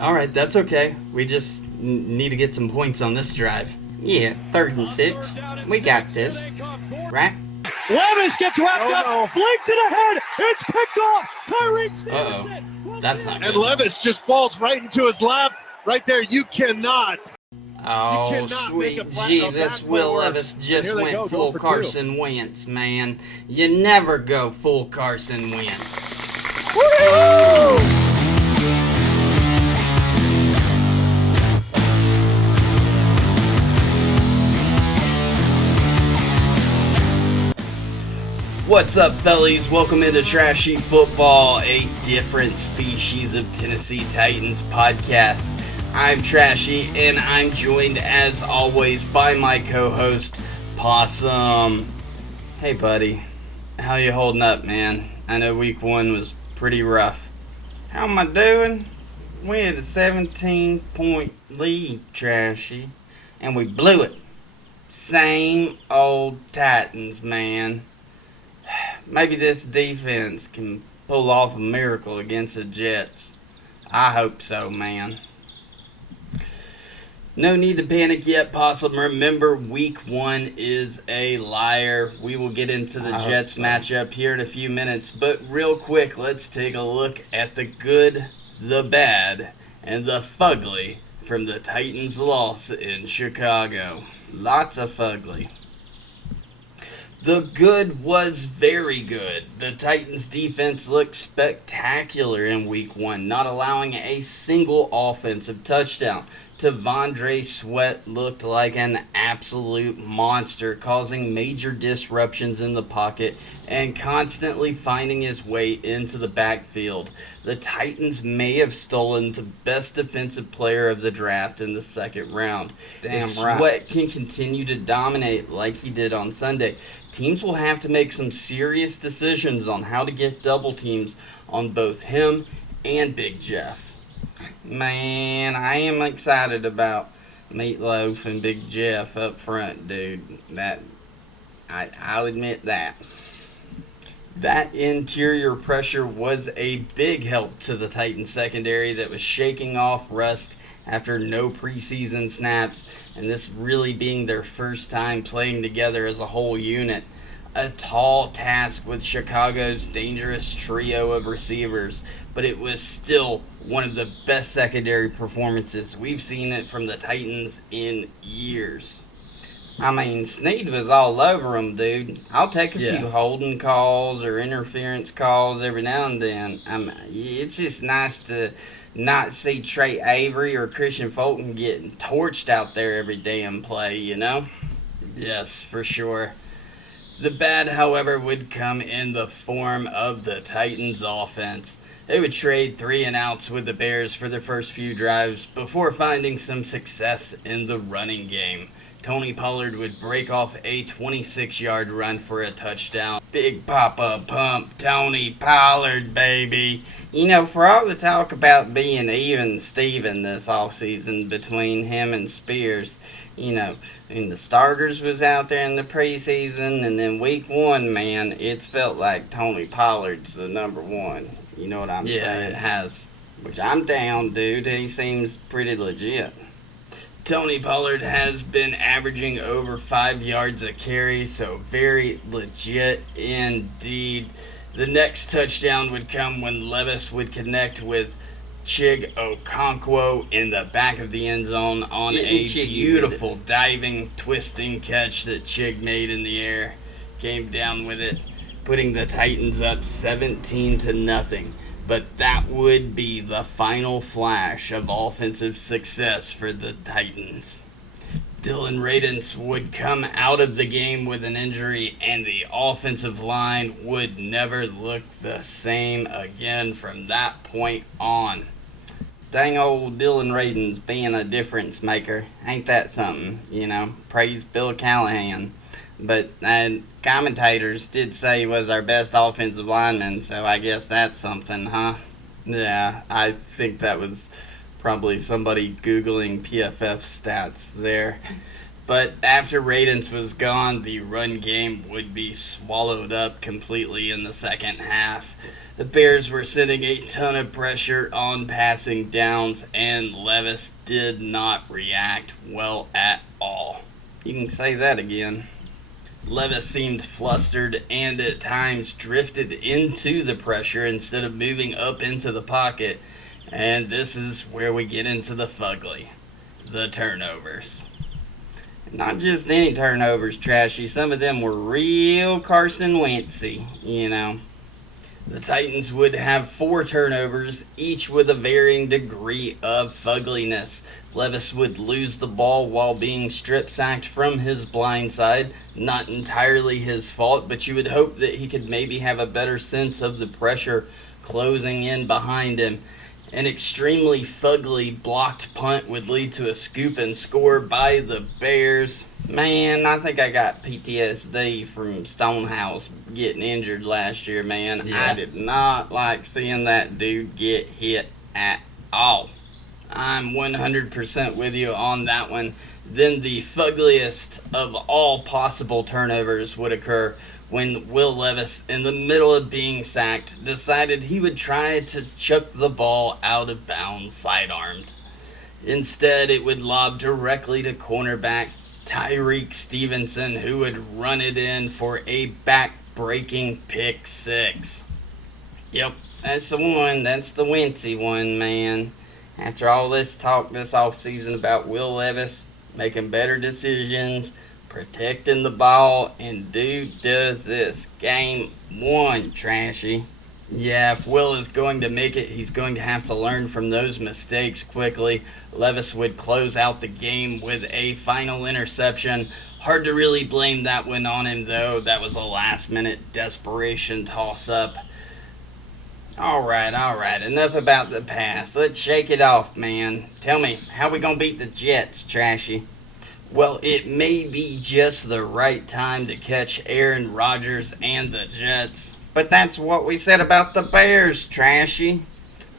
All right, that's okay. We just need to get some points on this drive. Yeah, 3rd and 6. We got this, right? Levis gets wrapped up, flings it ahead. It's picked off. Tyreek Stevenson. That's not good. And Levis just falls right into his lap. Right there, you cannot. Oh, sweet Jesus. Will Levis just went full Carson Wentz, man. You never go full Carson Wentz. Woo! What's up, fellies? Welcome into Trashy Football, a different species of Tennessee Titans podcast. I'm Trashy, and I'm joined, as always, by my co-host, Possum. Hey, buddy. How you holding up, man? I know week 1 was pretty rough. How am I doing? We had a 17-point lead, Trashy, and we blew it. Same old Titans, man. Maybe this defense can pull off a miracle against the Jets. I hope so, man. No need to panic yet, Possum. Remember, week 1 is a liar. We will get into the Jets matchup here in a few minutes. But real quick, let's take a look at the good, the bad, and the fugly from the Titans' loss in Chicago. Lots of fugly. The good was very good. The Titans defense looked spectacular in week 1, not allowing a single offensive touchdown. T'Vondre Sweat looked like an absolute monster, causing major disruptions in the pocket and constantly finding his way into the backfield. The Titans may have stolen the best defensive player of the draft in the 2nd round. If Sweat can continue to dominate like he did on Sunday, teams will have to make some serious decisions on how to get double teams on both him and Big Jeff. Man, I am excited about Meatloaf and Big Jeff up front, dude. I'll admit that. That interior pressure was a big help to the Titans secondary that was shaking off rust after no preseason snaps, and this really being their first time playing together as a whole unit. A tall task with Chicago's dangerous trio of receivers, but it was still one of the best secondary performances we've seen it from the Titans in years. I mean, Snead was all over him, dude. I'll take a few holding calls or interference calls every now and then. It's just nice to not see Trey Avery or Christian Fulton getting torched out there every damn play, you know? Yes, for sure. The bad, however, would come in the form of the Titans' offense. They would trade 3-and-outs with the Bears for their first few drives before finding some success in the running game. Tony Pollard would break off a 26-yard run for a touchdown. Big Papa Pump, Tony Pollard, baby. You know, for all the talk about being even Steven this offseason between him and Spears, you know, and the starters was out there in the preseason, and then week 1, man, it's felt like Tony Pollard's the number 1. You know what I'm saying? Yeah, it has. Which I'm down, dude. He seems pretty legit. Tony Pollard has been averaging over 5 yards a carry, so very legit indeed. The next touchdown would come when Levis would connect with Chig Okonkwo in the back of the end zone on a beautiful diving, twisting catch that Chig made in the air. Came down with it, putting the Titans up 17-0. But that would be the final flash of offensive success for the Titans. Dylan Radins would come out of the game with an injury, and the offensive line would never look the same again from that point on. Dang old Dylan Radins being a difference maker. Ain't that something, you know? Praise Bill Callahan. But commentators did say he was our best offensive lineman, so I guess that's something, huh? Yeah, I think that was probably somebody Googling PFF stats there. But after Radens was gone, the run game would be swallowed up completely in the second half. The Bears were sending a ton of pressure on passing downs, and Levis did not react well at all. You can say that again. Levis seemed flustered and at times drifted into the pressure instead of moving up into the pocket. And this is where we get into the fugly. The turnovers. Not just any turnovers, Trashy. Some of them were real Carson Wentzzy, you know. The Titans would have 4 turnovers, each with a varying degree of fugliness. Levis would lose the ball while being strip-sacked from his blind side. Not entirely his fault, but you would hope that he could maybe have a better sense of the pressure closing in behind him. An extremely fugly blocked punt would lead to a scoop and score by the Bears. Man, I think I got PTSD from Stonehouse getting injured last year, man. Yeah. I did not like seeing that dude get hit at all. I'm 100% with you on that one. Then the fuggliest of all possible turnovers would occur when Will Levis, in the middle of being sacked, decided he would try to chuck the ball out of bounds sidearmed. Instead, it would lob directly to cornerback Tyreek Stevenson, who would run it in for a back-breaking pick 6. Yep, that's the one. That's the Wentzzy one, man. After all this talk this offseason about Will Levis making better decisions, protecting the ball, and dude does this. Game 1, Trashy. Yeah, if Will is going to make it, he's going to have to learn from those mistakes quickly. Levis would close out the game with a final interception. Hard to really blame that one on him, though. That was a last-minute desperation toss-up. All right. Enough about the past. Let's shake it off, man. Tell me, how we gonna beat the Jets, Trashy? Well, it may be just the right time to catch Aaron Rodgers and the Jets. But that's what we said about the Bears, Trashy.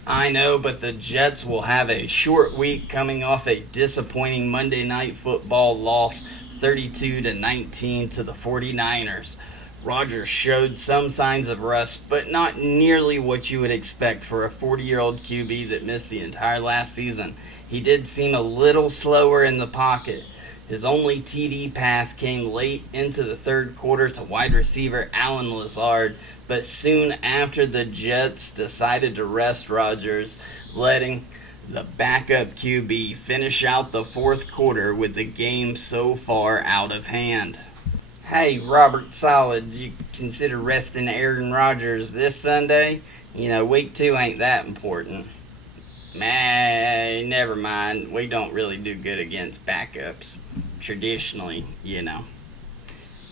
I know, but the Jets will have a short week coming off a disappointing Monday Night Football loss 32-19 to the 49ers. Rodgers showed some signs of rust, but not nearly what you would expect for a 40-year-old QB that missed the entire last season. He did seem a little slower in the pocket. His only TD pass came late into the third quarter to wide receiver Alan Lazard, but soon after the Jets decided to rest Rodgers, letting the backup QB finish out the fourth quarter with the game so far out of hand. Hey, Robert Solid, you consider resting Aaron Rodgers this Sunday? You know, week 2 ain't that important. Never mind. We don't really do good against backups. Traditionally, you know.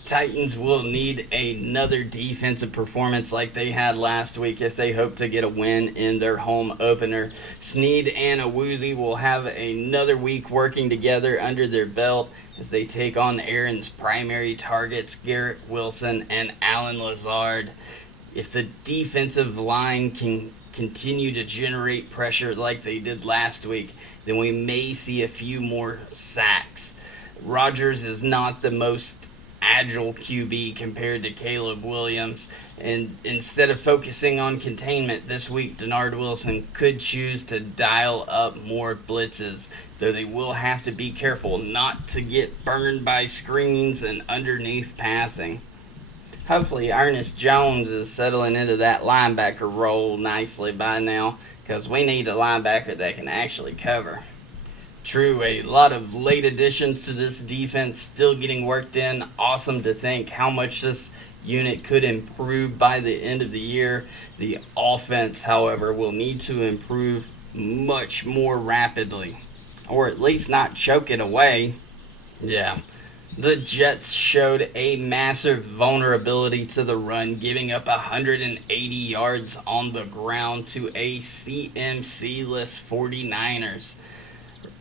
Titans will need another defensive performance like they had last week if they hope to get a win in their home opener. Snead and Awuzie will have another week working together under their belt as they take on Aaron's primary targets, Garrett Wilson and Alan Lazard. If the defensive line can continue to generate pressure like they did last week, then we may see a few more sacks. Rodgers is not the most agile QB compared to Caleb Williams, and instead of focusing on containment this week, Denard Wilson could choose to dial up more blitzes, though they will have to be careful not to get burned by screens and underneath passing. Hopefully Ernest Jones is settling into that linebacker role nicely by now, because we need a linebacker that can actually cover. True, a lot of late additions to this defense still getting worked in. Awesome to think how much this unit could improve by the end of the year. The offense, however, will need to improve much more rapidly, or at least not choke it away. Yeah. The Jets showed a massive vulnerability to the run, giving up 180 yards on the ground to a CMC-less 49ers.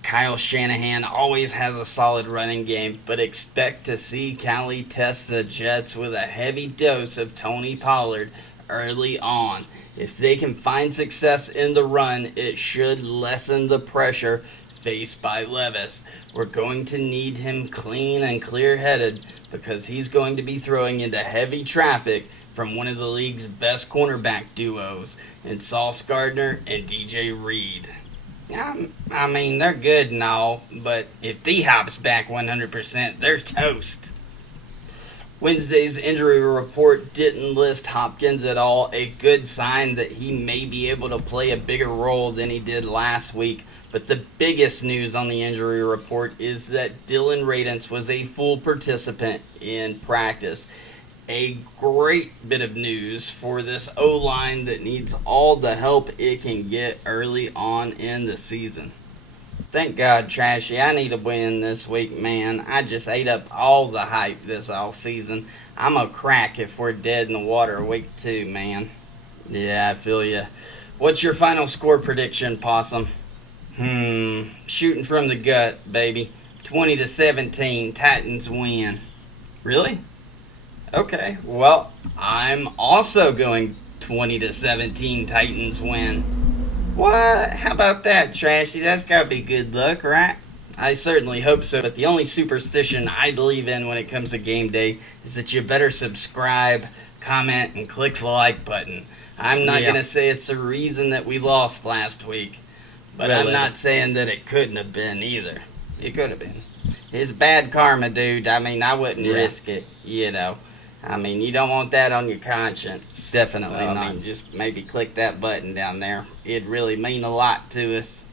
Kyle Shanahan always has a solid running game, but expect to see Cali test the Jets with a heavy dose of Tony Pollard early on. If they can find success in the run, it should lessen the pressure faced by Levis. We're going to need him clean and clear-headed because he's going to be throwing into heavy traffic from one of the league's best cornerback duos in Sauce Gardner and DJ Reed. I mean, they're good and all, but if D-Hop's back 100%, they're toast. Wednesday's injury report didn't list Hopkins at all, a good sign that he may be able to play a bigger role than he did last week. But the biggest news on the injury report is that Dylan Radunz was a full participant in practice. A great bit of news for this O-line that needs all the help it can get early on in the season. Thank God, Trashy. I need a win this week, man. I just ate up all the hype this offseason. I'm a crack if we're dead in the water week 2, man. Yeah, I feel ya. What's your final score prediction, Possum? Shooting from the gut, baby. 20-17, Titans win. Really? Okay, well, I'm also going 20-17, Titans win. What? How about that, Trashy? That's gotta be good luck, right? I certainly hope so, but the only superstition I believe in when it comes to game day is that you better subscribe, comment, and click the like button. I'm not gonna say it's the reason that we lost last week, but I'm not saying that it couldn't have been either. It could have been. It's bad karma, dude. I mean, I wouldn't risk it, you know. I mean, you don't want that on your conscience. Definitely not. I mean, just maybe click that button down there. It'd really mean a lot to us.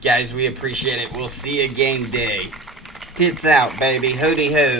Guys, we appreciate it. We'll see you game day. Tits out, baby. Hooty hoo.